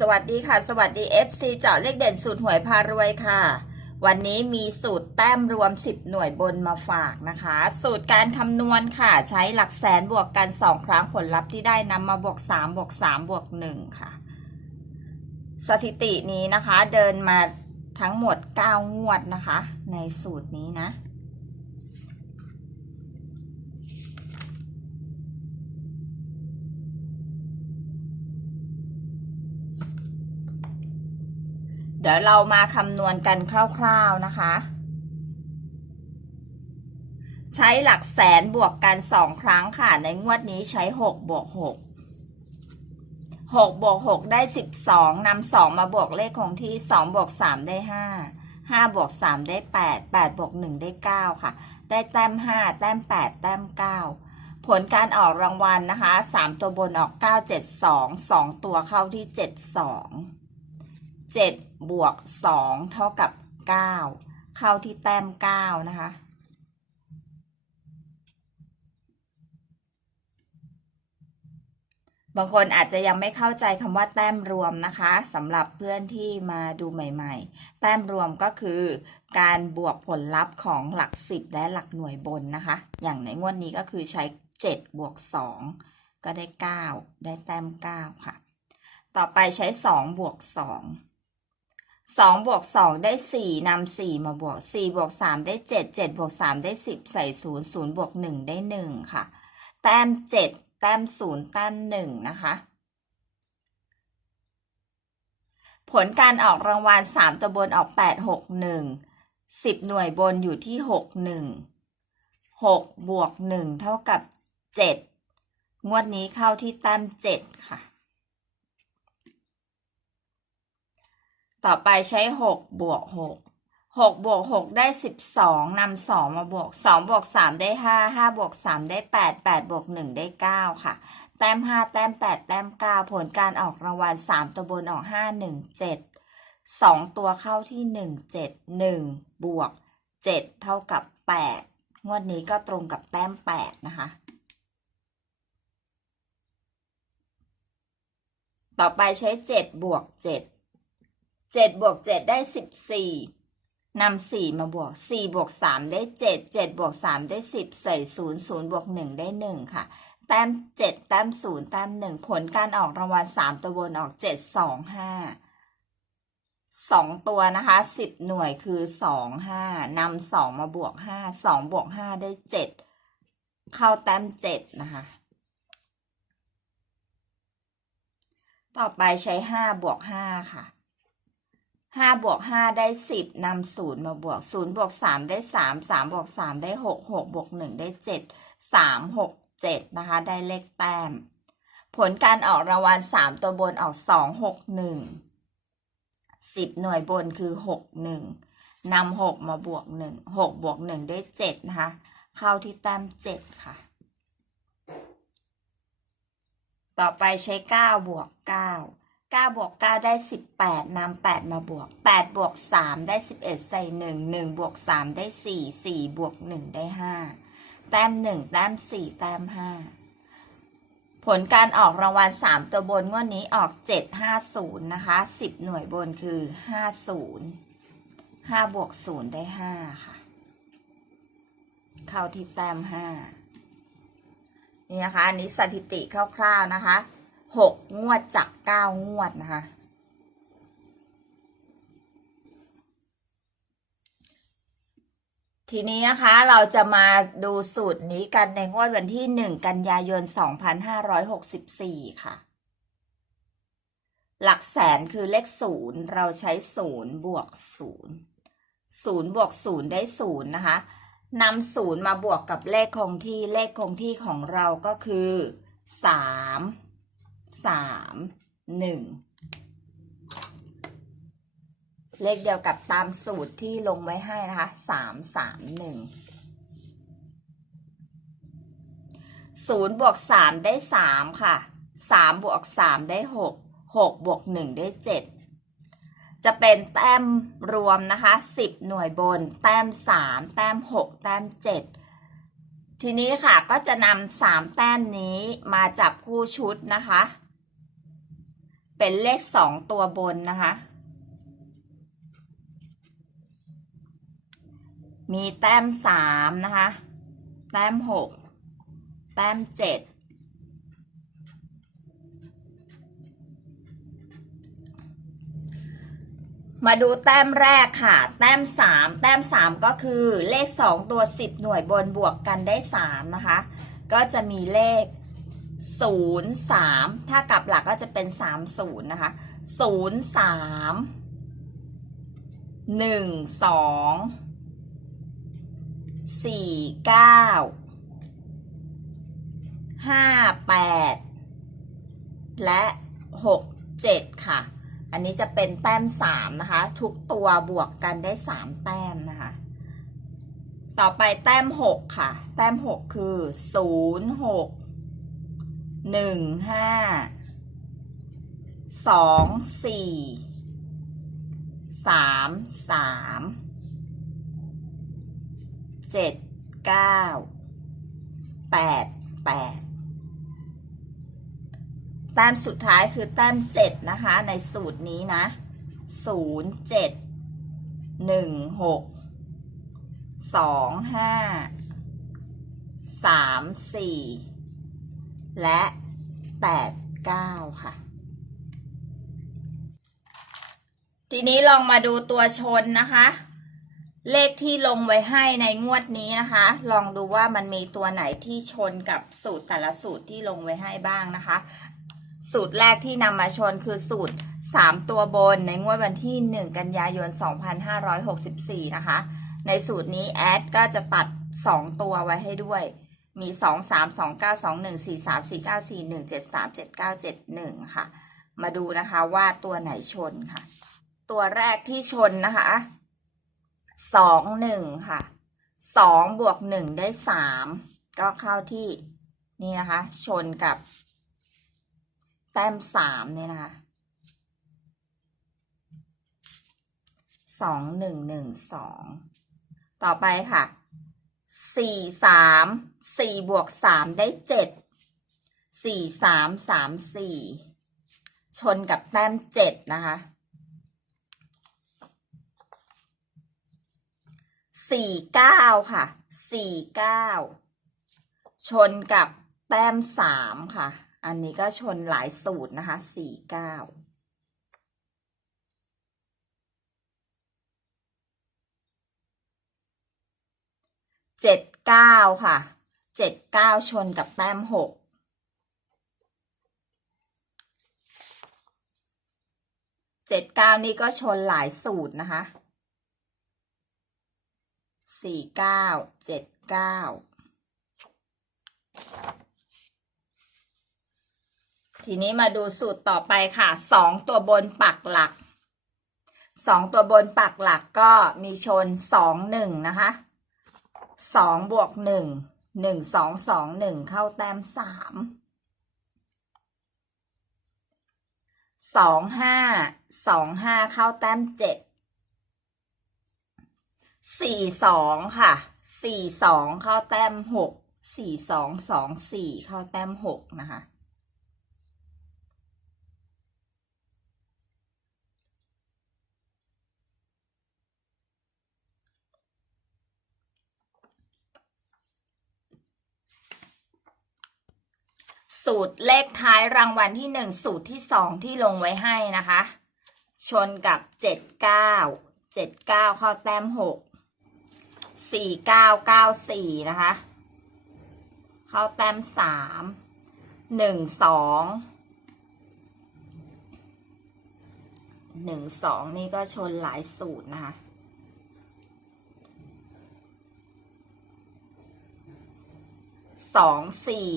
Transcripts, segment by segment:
สวัสดีค่ะ สวัสดี FC เจาะเลขเด่นสูตรหวยพารวยค่ะ วันนี้มีสูตรแต้มรวม 10 หน่วยบนมาฝากนะคะ สูตรการคำนวณค่ะ ใช้หลักแสนบวกกัน 2 ครั้งผลลัพธ์ที่ได้นำมาบวก 3 บวก 3 บวก 1 ค่ะ สถิตินี้นะคะเดินมาทั้งหมด 9 งวดนะคะ ในสูตรนี้นะ เดี๋ยวเรามาคำนวณกันคร่าวๆนะคะ ใช้หลักแสนบวกกันสองครั้งค่ะ ในงวดนี้ใช้หกบวกหกหกบวกหกได้สิบสองนำสองมาบวกเลขคงที่สองบวกสามได้ห้าห้าบวกสามได้แปดแปดบวกหนึ่งได้เก้าค่ะ ได้แต้มห้าแต้มแปดแต้มเก้าผลการออกรางวัลนะคะสามตัวบนออกเก้าเจ็ดสองสองตัวเข้าที่เจ็ดสอง 7 บวก 2 เท่ากับ 9 เข้าที่แต้ม 9 นะคะ บางคนอาจจะยังไม่เข้าใจคำว่าแต้มรวมนะคะสำหรับเพื่อนที่มาดูใหม่ๆ แต้มรวมก็คือการบวกผลลัพธ์ของหลัก 10 และหลักหน่วยบนนะคะ อย่างในงวดนี้ก็คือใช้ 7 บวก 2 ก็ได้ 9 ได้แต้ม 9 ค่ะต่อไปใช้ 2 บวก 2 สองบวกสองได้สี่นำสี่มาบวกสี่บวกสามได้เจ็ดเจ็ดบวกสามได้สิบใส่ศูนย์ศูนย์บวกหนึ่งได้หนึ่งค่ะ แต้มเจ็ดแต้มศูนย์แต้มหนึ่งนะคะ ผลการออกรางวัลสามตัวบนออกแปดหกหนึ่งสิบหน่วยบนอยู่ที่หกหนึ่งหกบวกหนึ่งเท่ากับเจ็ดงวดนี้เข้าที่แต้มเจ็ดค่ะ ต่อไปใช้หกบวกหกหกบวกหกได้สิบสองนำสองมาบวกสองบวกสามได้ห้าห้าบวกสามได้แปดแปดบวกหนึ่งได้เก้าค่ะ แต้มห้าแต้มแปดแต้มเก้าผลการออกรางวัลสามตัวบนออกห้าหนึ่งเจ็ดสองตัวเข้าที่หนึ่งเจ็ดหนึ่งบวกเจ็ดเท่ากับแปดงวดนี้ก็ตรงกับแต้มแปดนะคะ ต่อไปใช้เจ็ดบวกเจ็ด เจ็ดบวกเจ็ดได้สิบสี่นำสี่มาบวกสี่บวกสามได้เจ็ดเจ็ดบวกสามได้สิบใส่ศูนย์ศูนย์บวกหนึ่งได้หนึ่งค่ะ แต้มเจ็ดแต้มศูนย์แต้มหนึ่งผลการออกรางวัลสามตัวบนออกเจ็ดสองห้าสองตัวนะคะสิบหน่วยคือสองห้านำสองมาบวกห้าสองบวกห้าได้เจ็ดเข้าแต้มเจ็ดนะคะ ต่อไปใช้ห้าบวกห้าค่ะ ห้าบวกห้าได้สิบนำศูนย์มาบวกศูนย์บวกสามได้สามสามบวกสามได้หกหกบวกหนึ่งได้เจ็ดสามหกเจ็ดนะคะ ได้เลขแต้ม ผลการออกรางวัลสามตัวบนออกสองหกหนึ่งสิบหน่วยบนคือหกหนึ่งนำหกมาบวกหนึ่งหกบวกหนึ่งได้เจ็ดนะคะ เข้าที่แต้มเจ็ดค่ะ ต่อไปใช้เก้าบวกเก้า ก้าบวกเก้าได้สิบแปดนำแปดมาบวกแปดบวกสามได้สิบเอ็ดใส่หนึ่งหนึ่งบวกสามได้สี่สี่บวกหนึ่งได้ห้าแต้มหนึ่งแต้มสี่แต้มห้าผลการออกรางวัลสามตัวบนงวดนี้ออกเจ็ดห้าศูนย์นะคะสิบหน่วยบนคือห้าศูนย์ห้าบวกศูนย์ได้ห้าค่ะ เข้าที่แต้มห้านี่นะคะอันนี้สถิติคร่าวๆนะคะ หกงวดจากเก้างวดนะคะ ทีนี้นะคะ เราจะมาดูสูตรนี้กันในงวดวันที่หนึ่งกันยายน2564ค่ะ หลักแสนคือเลขศูนย์เราใช้ศูนย์บวกศูนย์ศูนย์บวกศูนย์ได้ศูนย์นะคะนำศูนย์มาบวกกับเลขคงที่เลขคงที่ของเราก็คือสาม สามหนึ่งเลขเดียวกับตามสูตรที่ลงไว้ให้นะคะสามสามหนึ่งศูนย์บวกสามได้สามค่ะสามบวกสามได้หกหกบวกหนึ่งได้เจ็ดจะเป็นแต้มรวมนะคะสิบหน่วยบน แต้มสามแต้มหกแต้มเจ็ด ทีนี้ค่ะก็จะนำสามแต้มนี้มาจับคู่ชุดนะคะ เป็นเลขสองตัวบนนะคะ มีแต้มสามนะคะ แต้มหกแต้มเจ็ด มาดูแต้มแรกค่ะ แต้มสามแต้มสามก็คือเลขสองตัวสิบหน่วยบนบวกกันได้สามนะคะ ก็จะมีเลขศูนย์สามถ้ากลับหลักก็จะเป็นสามศูนย์นะคะศูนย์สามหนึ่งสองสี่เก้าห้าแปดและหกเจ็ดค่ะ อันนี้จะเป็นแต้มสามนะคะ ทุกตัวบวกกันได้สามแต้มนะคะ ต่อไปแต้มหกค่ะ แต้มหกคือศูนย์หกหนึ่งห้าสองสี่สามสามเจ็ดเก้าแปดแปด แต้มสุดท้ายคือแต้มเจ็ดนะคะ ในสูตรนี้นะศูนย์เจ็ดหนึ่งหกสองห้าสามสี่และแปดเก้าค่ะ ทีนี้ลองมาดูตัวชนนะคะ เลขที่ลงไว้ให้ในงวดนี้นะคะ ลองดูว่ามันมีตัวไหนที่ชนกับสูตรแต่ละสูตรที่ลงไว้ให้บ้างนะคะ สูตรแรกที่นำมาชนคือสูตร 3 ตัวบนในงวดวันที่ 1 กันยายน 2564 นะคะ ในสูตรนี้แอดก็จะตัด 2 ตัวไว้ให้ด้วย มี 2 3 2 9 2 1 4 3 4 9 4 1 7 3 7 9 7 1 ค่ะ มาดูนะคะว่าตัวไหนชนค่ะ ตัวแรกที่ชนนะคะสองหนึ่งค่ะสองบวกหนึ่งได้สามก็เข้าที่นี่นะคะ ชนกับ แต้มสามเนี่ยนะคะสองหนึ่งหนึ่งสองต่อไปค่ะสี่สามสี่บวกสามได้เจ็ดสี่สามสามสี่ชนกับแต้มเจ็ดนะคะสี่เก้าค่ะสี่เก้าชนกับแต้มสามค่ะ อันนี้ก็ชนหลายสูตรนะคะสี่เก้าเจ็ดเก้าค่ะเจ็ดเก้าชนกับแต้มหกเจ็ดเก้านี่ก็ชนหลายสูตรนะคะสี่เก้าเจ็ดเก้า ทีนี้มาดูสูตรต่อไปค่ะสองตัวบนปักหลักสองตัวบนปักหลักก็มีชนสองหนึ่งนะคะสองบวกหนึ่งหนึ่งสองสองหนึ่งเข้าแต้มสามสองห้าสองห้าเข้าแต้มเจ็ดสี่สองค่ะสี่สองเข้าแต้มหกสี่สองสองสี่เข้าแต้มหกนะคะ สูตรเลขท้ายรางวัลที่หนึ่งสูตรที่สองที่ลงไว้ให้นะคะ ชนกับเจ็ดเก้าเจ็ดเก้าเข้าแต้มหกสี่เก้าเก้าสี่นะคะเข้าแต้มสามหนึ่งสองหนึ่งสองนี่ก็ชนหลายสูตรนะคะสองสี่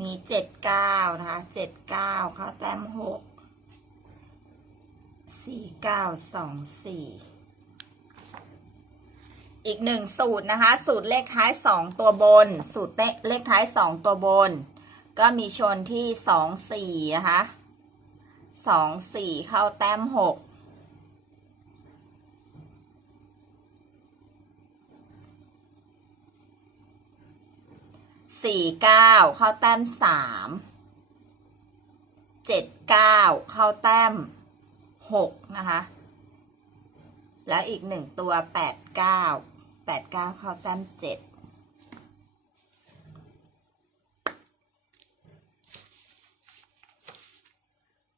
มี เจ็ดเก้านะคะเจ็ดเก้าเข้าแต้มหกสี่เก้าสองสี่อีกหนึ่งสูตรนะคะ สูตรเลขท้ายสองตัวบน สูตรเลขท้ายสองตัวบน ก็มีชนที่สองสี่นะคะสองสี่เข้าแต้มหก สี่เก้าเข้าแต้มสามเจ็ดเก้าเข้าแต้มหกนะคะ แล้วอีกหนึ่งตัวแปดเก้าแปดเก้าเข้าแต้มเจ็ด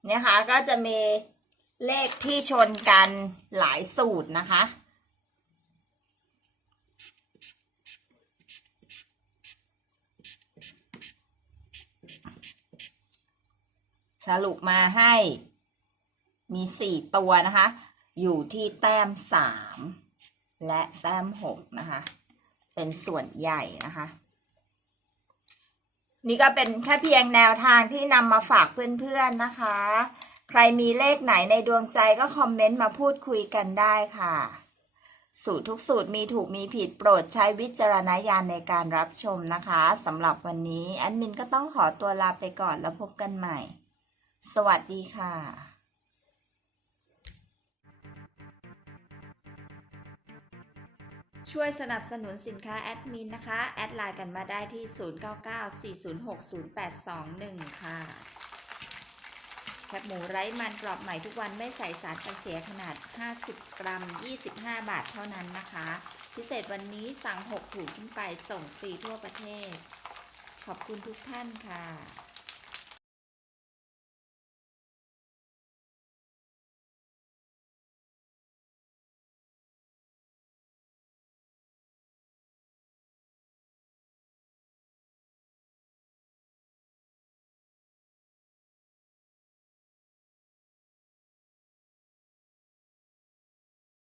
เนี่ยค่ะก็จะมีเลขที่ชนกันหลายสูตรนะคะ สรุปมาให้มีสี่ตัวนะคะ อยู่ที่แต้มสามและแต้มหกนะคะ เป็นส่วนใหญ่นะคะ นี่ก็เป็นแค่เพียงแนวทางที่นำมาฝากเพื่อนๆนะคะ ใครมีเลขไหนในดวงใจก็คอมเมนต์มาพูดคุยกันได้ค่ะ สูตรทุกสูตรมีถูกมีผิดโปรดใช้วิจารณญาณในการรับชมนะคะสำหรับวันนี้แอดมินก็ต้องขอตัวลาไปก่อนแล้วพบกันใหม่ สวัสดีค่ะช่วยสนับสนุนสินค้าแอดมินนะคะ แอดไลน์กันมาได้ที่ 0994060821 ค่ะ แคบหมูไร้มันกรอบใหม่ทุกวันไม่ใส่สารกันเสียขนาด 50 กรัม 25 บาทเท่านั้นนะคะ พิเศษวันนี้สั่ง 6 ถุงขึ้นไปส่งฟรีทั่วประเทศ ขอบคุณทุกท่านค่ะ